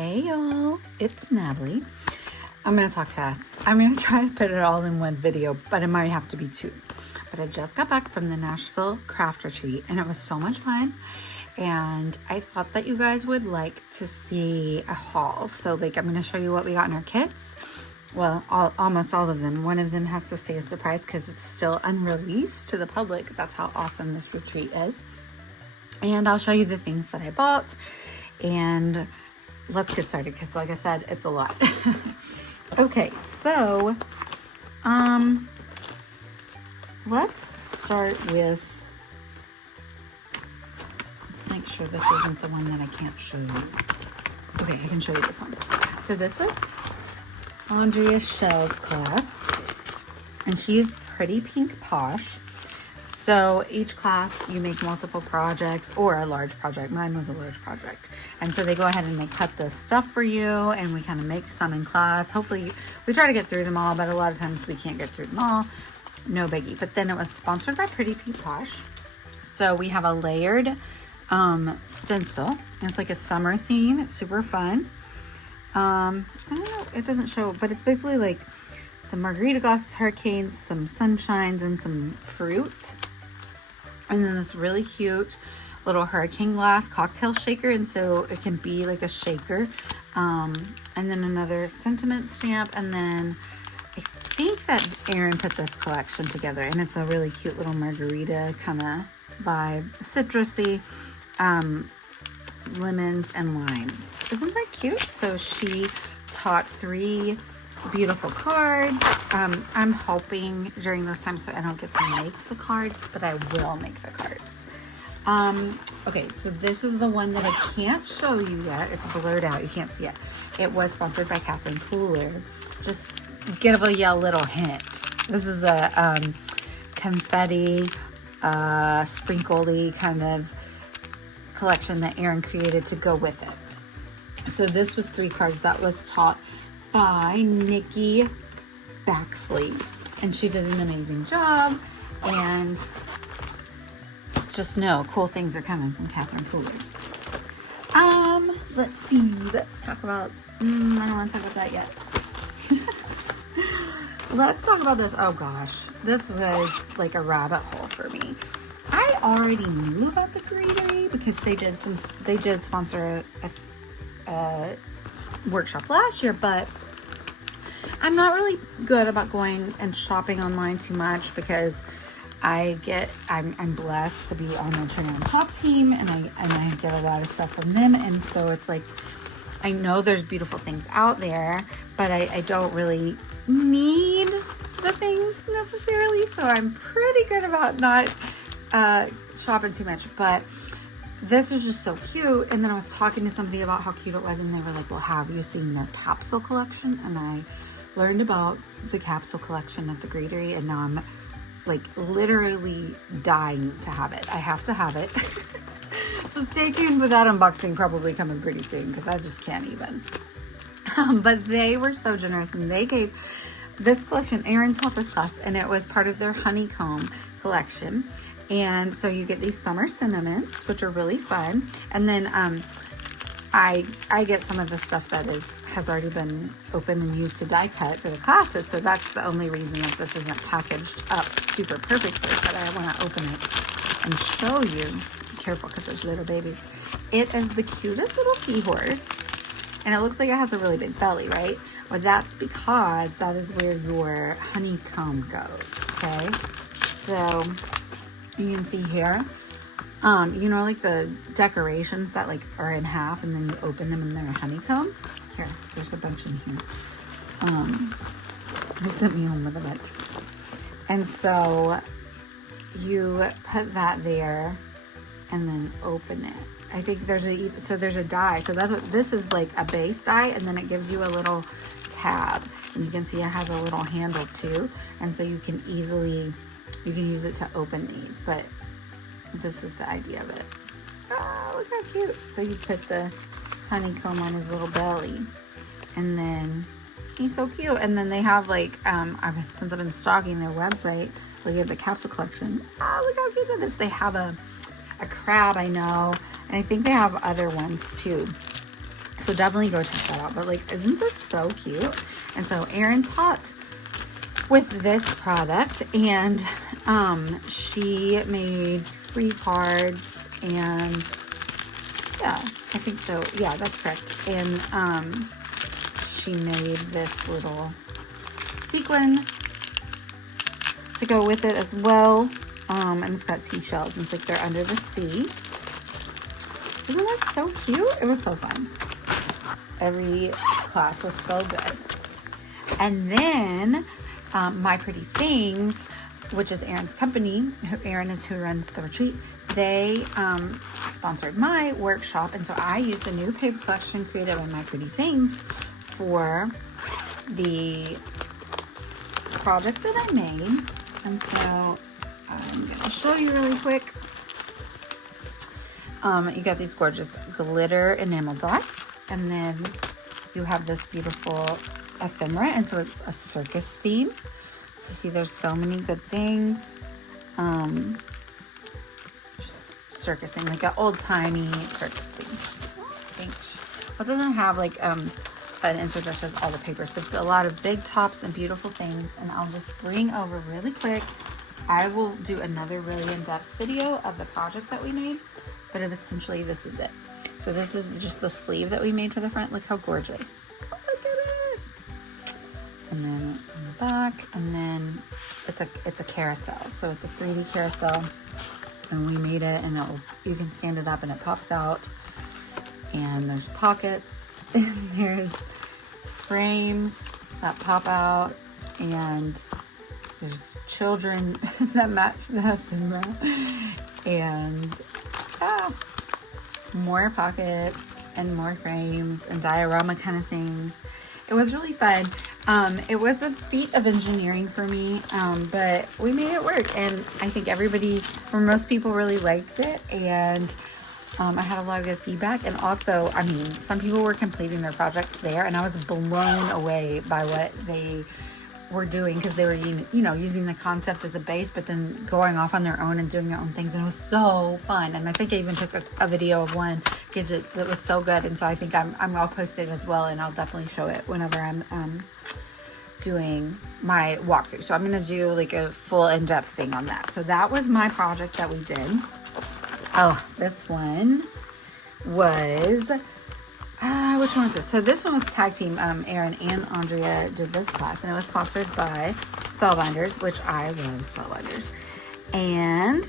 Hey y'all, it's Natalie. I'm going to talk fast. I'm going to try to put it all in one video, but it might have to be two. But I just got back from the Nashville Craft Retreat and it was so much fun. And I thought that you guys would like to see a haul. So I'm going to show you what we got in our kits. Well, almost all of them. One of them has to stay a surprise because it's still unreleased to the public. That's how awesome this retreat is. And I'll show you the things that I bought. And let's get started because like I said, it's a lot. Okay, so let's start with, let's make sure this isn't the one that I can't show you. Okay, I can show you this one. So this was Andrea Shell's class, and she used Pretty Pink Posh. So each class you make multiple projects or a large project. Mine was a large project. And so they go ahead and they cut the stuff for you and we kind of make some in class. Hopefully we try to get through them all, but a lot of times we can't get through them all. No biggie. But then it was sponsored by Pretty Pink Posh. So we have a layered stencil. It's like a summer theme. It's super fun. I don't know, it doesn't show, but it's basically like some margarita glasses, hurricanes, some sunshines, and some fruit. And then this really cute little hurricane glass cocktail shaker, and so it can be like a shaker. And then another sentiment stamp, and then I think that Erin put this collection together, and it's a really cute little margarita kind of vibe, citrusy, lemons and limes. Isn't that cute? So she taught 3 beautiful cards. I'm hoping during those times so I don't get to make the cards, but I will make the cards. Okay, so this is the one that I can't show you yet. It's blurred out. You can't see it. It was sponsored by Catherine Pooler. Just give a little hint. This is a confetti, sprinkly kind of collection that Erin created to go with it. So this was 3 cards that was taught by Nikki Baxley, and she did an amazing job. And just know cool things are coming from Catherine Pooler. Let's see. Let's talk about. I don't want to talk about that yet. Let's talk about this. Oh gosh, this was like a rabbit hole for me. I already knew about the Greetery because they did sponsor a workshop last year, but I'm not really good about going and shopping online too much because I'm blessed to be on the Turn On Top team, and I get a lot of stuff from them, and so it's like I know there's beautiful things out there, but I don't really need the things necessarily, so I'm pretty good about not shopping too much. But this is just so cute. And then I was talking to somebody about how cute it was, and they were like, well, have you seen their capsule collection? And I learned about the capsule collection at the Greetery, and now I'm like literally dying to have it. I have to have it. So stay tuned for that unboxing, probably coming pretty soon because I just can't even. But they were so generous, and they gave this collection, Erin taught this class, and it was part of their honeycomb collection. And so you get these summer sentiments, which are really fun. And then I get some of the stuff that has already been opened and used to die cut for the classes. So that's the only reason that this isn't packaged up super perfectly. But I want to open it and show you. Be careful because there's little babies. It is the cutest little seahorse. And it looks like it has a really big belly, right? Well, that's because that is where your honeycomb goes, okay? So you can see here, you know, like the decorations that like are in half and then you open them and they're a honeycomb. Here, there's a bunch in here. They sent me home with a bunch. And so you put that there and then open it. I think there's a die. So that's what this is, like a base die, and then it gives you a little tab. And you can see it has a little handle too. And so you can use it to open these, but this is the idea of it. Oh, look how cute. So you put the honeycomb on his little belly, and then he's so cute. And then they have like, since I've been stalking their website, where you have the capsule collection. Oh, look how cute that is. They have a crab, I know, and I think they have other ones too. So So definitely go check that out. But like, isn't this so cute? And so Erin taught with this product, and she made 3 cards, and yeah, I think so. Yeah, that's correct. And she made this little sequin to go with it as well. And it's got seashells, and it's like they're under the sea. Isn't that so cute? It was so fun. Every class was so good. And then My Pretty Things, which is Erin's company, Erin is who runs the retreat, they sponsored my workshop. And so I used a new paper collection created by My Pretty Things for the project that I made. And so I'm going to show you really quick. You got these gorgeous glitter enamel dots, and then you have this beautiful ephemera, and so it's a circus theme. So see, there's so many good things. Just circus theme, like an old-timey circus theme. I think well, it doesn't have like an insert that shows all the papers, but it's a lot of big tops and beautiful things. And I'll just bring over really quick. I will do another really in-depth video of the project that we made, but essentially this is it. So this is just the sleeve that we made for the front. Look how gorgeous. Oh, look at it. And then on the back, and then it's a carousel. So it's a 3D carousel, and we made it, and you can stand it up and it pops out. And there's pockets, and there's frames that pop out, and there's children that match the ephemera, and more pockets and more frames and diorama kind of things. It was really fun. It was a feat of engineering for me, but we made it work, and I think most people really liked it, and I had a lot of good feedback. And also, I mean, some people were completing their projects there, and I was blown away by what they were doing, because they were, using the concept as a base, but then going off on their own and doing their own things. And it was so fun. And I think I even took a video of one Gidgets. It was so good. And so I think I'll post it as well, and I'll definitely show it whenever I'm doing my walkthrough. So I'm going to do like a full in-depth thing on that. So that was my project that we did. Oh, this one was, which one was this? So this one was tag team. Erin and Andrea did this class, and it was sponsored by Spellbinders, which I love Spellbinders, and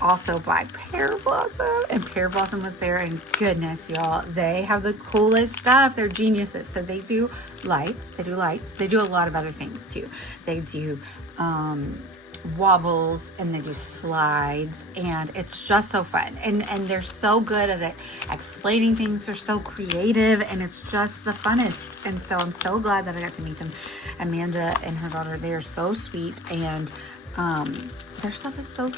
also by Pear Blossom. And Pear Blossom was there, and goodness, y'all, they have the coolest stuff. They're geniuses. So they do lights. They do a lot of other things too. They do wobbles, and they do slides, and it's just so fun, and they're so good at it, explaining things. They're so creative, and it's just the funnest. And so I'm so glad that I got to meet them. Amanda and her daughter, they are so sweet, and their stuff is so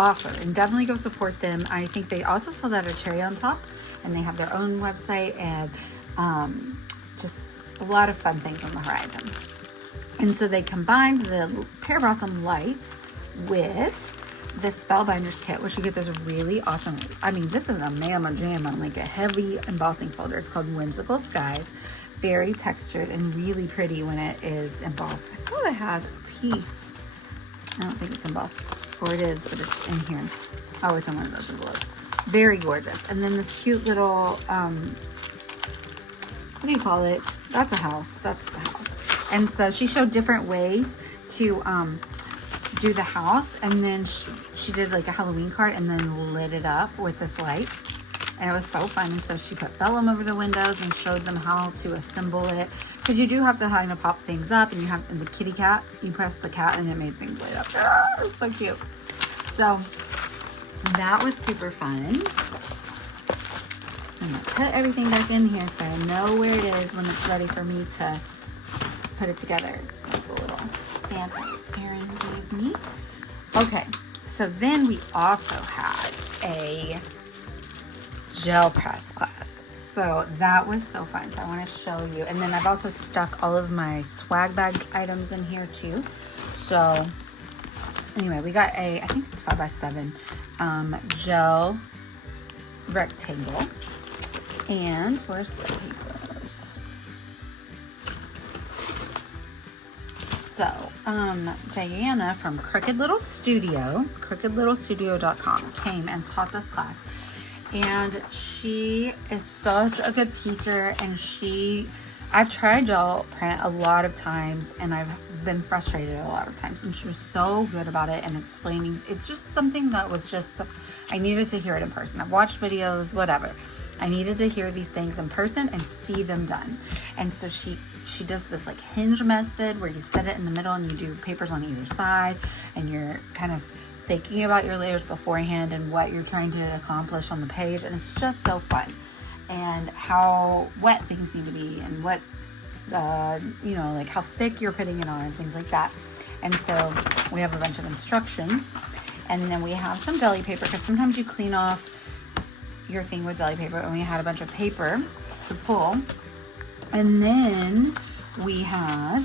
awesome, and definitely go support them. I think they also sell that at Cherry on Top, and they have their own website, and just a lot of fun things on the horizon. And so they combined the Pear Blossom lights with the Spellbinders kit, which you get this really awesome, I mean, this is a mamma jamma, like a heavy embossing folder. It's called Whimsical Skies. Very textured and really pretty when it is embossed. I thought I had a piece. I don't think it's embossed, or it is, but it's in here. Oh, it's in one of those envelopes. Very gorgeous. And then this cute little, what do you call it? That's a house. That's the house. And so she showed different ways to do the house, and then she did like a Halloween card and then lit it up with this light, and it was so fun. And so she put vellum over the windows and showed them how to assemble it, because you do have to kind of pop things up, and you have the kitty cat, you press the cat and it made things light up. It was so cute. So that was super fun. I'm gonna put everything back in here so I know where it is when it's ready for me to put it together. That's a little stamp Erin gave me. Okay, so then we also had a gel press class. So that was so fun. So I want to show you. And then I've also stuck all of my swag bag items in here too. So anyway, we got I think it's 5x7 gel rectangle. And where's the papers? So, Diana from crookedlittlestudio.com came and taught this class. And she is such a good teacher, and I've tried gel print a lot of times, and I've been frustrated a lot of times, and she was so good about it and explaining. It's just something that was just, I needed to hear it in person. I've watched videos, whatever. I needed to hear these things in person and see them done. And so she does this like hinge method where you set it in the middle and you do papers on either side, and you're kind of thinking about your layers beforehand and what you're trying to accomplish on the page. And it's just so fun, and how wet things need to be, and what you know, like how thick you're putting it on and things like that. And so we have a bunch of instructions, and then we have some deli paper, because sometimes you clean off your thing with deli paper, and we had a bunch of paper to pull. And then we had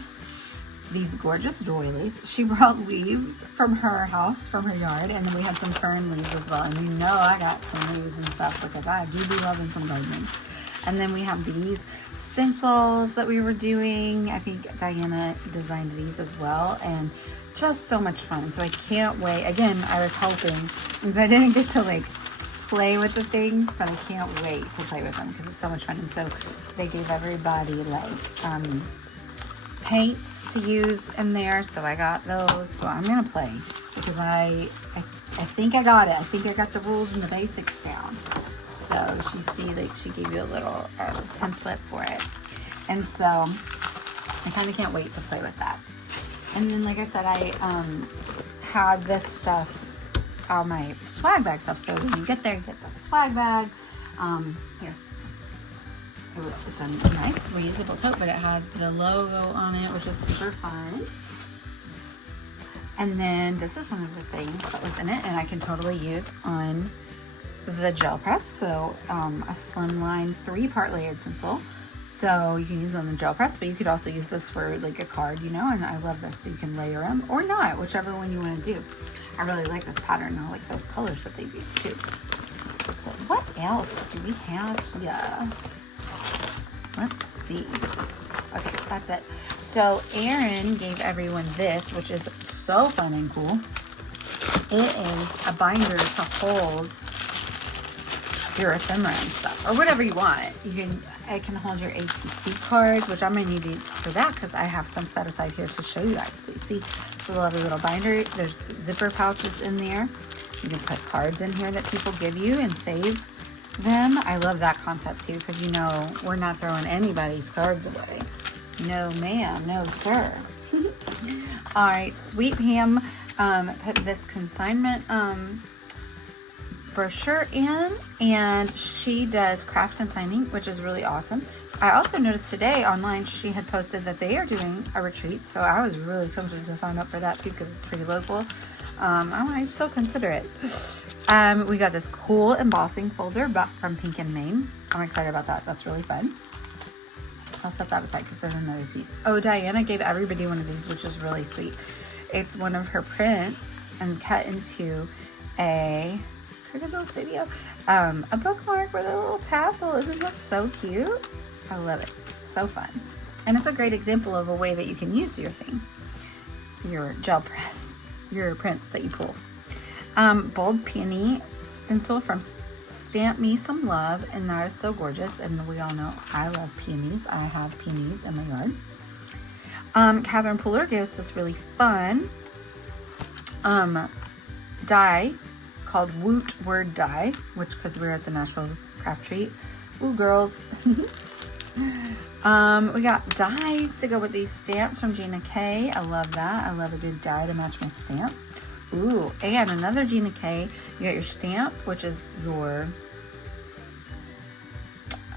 these gorgeous doilies. She brought leaves from her house, from her yard, and then we had some fern leaves as well. And you know I got some leaves and stuff because I do be loving some gardening. And then we have these stencils that we were doing. I think Diana designed these as well, and just so much fun. So I can't wait. Again, I was helping, and so I didn't get to like play with the things, but I can't wait to play with them because it's so much fun. And so they gave everybody like paints to use in there, so I got those. So I'm gonna play because I think I got it. I think I got the rules and the basics down. So she gave you a little template for it, and so I kind of can't wait to play with that. And then, like I said, I had this stuff, all my swag bag stuff. So when you get there, you get the swag bag. Here. It's a nice reusable tote, but it has the logo on it, which is super fun. And then this is one of the things that was in it, and I can totally use on the gel press. So a slimline 3-part layered stencil. So you can use it on the gel press, but you could also use this for like a card, you know, and I love this. So you can layer them or not, whichever one you want to do. I really like this pattern. I like those colors that they've used too. So what else do we have here? Let's see. Okay, that's it. So Erin gave everyone this, which is so fun and cool. It is a binder to hold your ephemera and stuff, or whatever you want. It can hold your ATC cards, which I'm gonna need it for that because I have some set aside here to show you guys. But you see, it's a lovely little binder. There's zipper pouches in there. You can put cards in here that people give you and save them. I love that concept too, because you know we're not throwing anybody's cards away. No ma'am, no sir. All right, Sweet Pam put this consignment brochure in, and she does craft consigning, which is really awesome. I also noticed today online she had posted that they are doing a retreat, so I was really tempted to sign up for that too because it's pretty local. I might still consider it. We got this cool embossing folder from Pink and Maine. I'm excited about that. That's really fun. I'll set that aside because there's another piece. Oh, Diana gave everybody one of these, which is really sweet. It's one of her prints and cut into a little studio, a bookmark with a little tassel. Isn't that so cute? I love it. So fun. And it's a great example of a way that you can use your thing, your gel press, your prints that you pull. Bold peony stencil from Stamp Me Some Love, and that is so gorgeous. And we all know I love peonies. I have peonies in my yard. Catherine Pooler gives this really fun die called Woot Word Die, which because we're at the Nashville Craft Retreat. Ooh, girls. We got dies to go with these stamps from Gina K. I love that. I love a good die to match my stamp. Ooh, and another Gina K. You got your stamp, which is your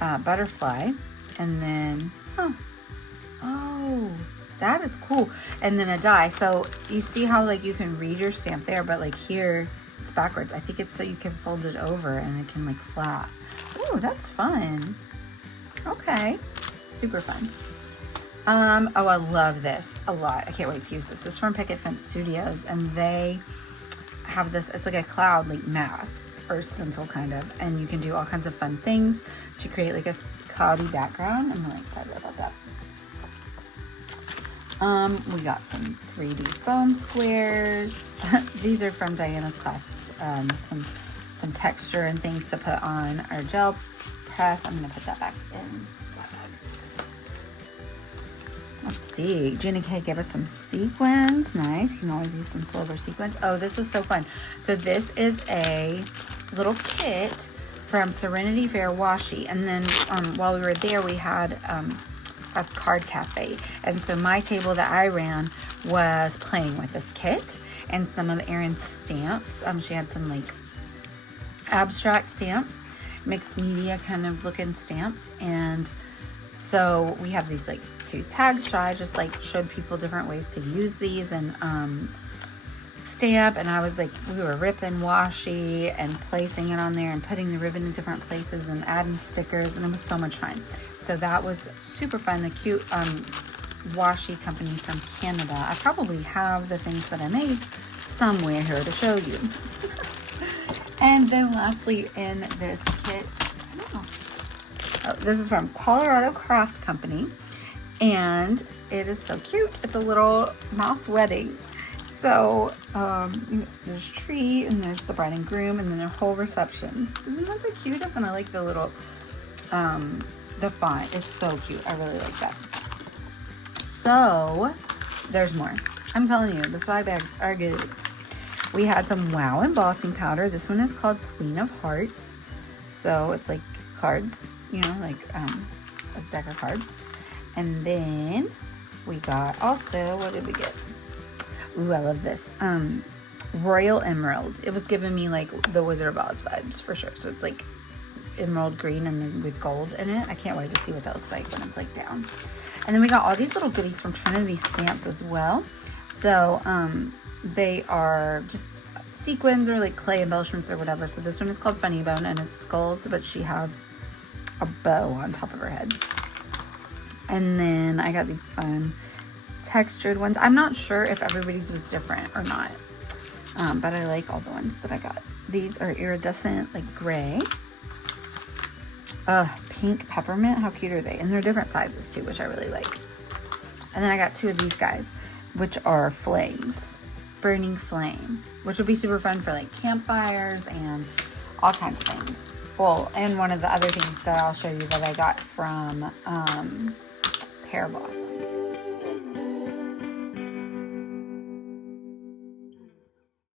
butterfly, and then oh, that is cool. And then a die. So you see how like you can read your stamp there, but like here it's backwards. I think it's so you can fold it over and it can like flap. Ooh, that's fun. Okay, super fun. Oh, I love this a lot. I can't wait to use this. This is from Picket Fence Studios, and they have this, it's like a cloud like mask. or stencil kind of, and you can do all kinds of fun things to create like a cloudy background. I'm really excited about that. We got some 3D foam squares. These are from Diana's class. Some texture and things to put on our gel press. I'm gonna put that back in that bag. Let's see. Jenny K gave us some sequins. Nice. You can always use some silver sequins. Oh, this was so fun. So this is a little kit from Serenity Fair Washi, and then while we were there, we had a card cafe, and so my table that I ran was playing with this kit and some of Erin's stamps. She had some like abstract stamps, mixed media kind of looking stamps, and so we have these like 2 tags. So I just like showed people different ways to use these and stamp, and I was like, we were ripping washi and placing it on there and putting the ribbon in different places and adding stickers, and it was so much fun. So that was super fun. The cute washi company from Canada. I probably have the things that I made somewhere here to show you. And then lastly in this kit, this is from Colorado Craft Company, and it is so cute. It's a little mouse wedding. So there's tree, and there's the bride and groom, and then their whole receptions. Isn't that the cutest? And I like the little, the font is so cute. I really like that. So there's more. I'm telling you, the swag bags are good. We had some Wow embossing powder. This one is called Queen of Hearts. So it's like cards, you know, like a deck of cards. And then we got also, what did we get? Ooh, I love this. Royal Emerald. It was giving me like the Wizard of Oz vibes for sure. So it's like emerald green and then with gold in it. I can't wait to see what that looks like when it's like down. And then we got all these little goodies from Trinity Stamps as well. So they are just sequins or like clay embellishments or whatever. So this one is called Funny Bone, and it's skulls, but she has a bow on top of her head. And then I got these fun textured ones. I'm not sure if everybody's was different or not, but I like all the ones that I got. These are iridescent, like gray. Pink peppermint. How cute are they? And they're different sizes too, which I really like. And then I got 2 of these guys, which are flames. Burning flame, which would be super fun for like campfires and all kinds of things. Well, and one of the other things that I'll show you that I got from Pear Blossom.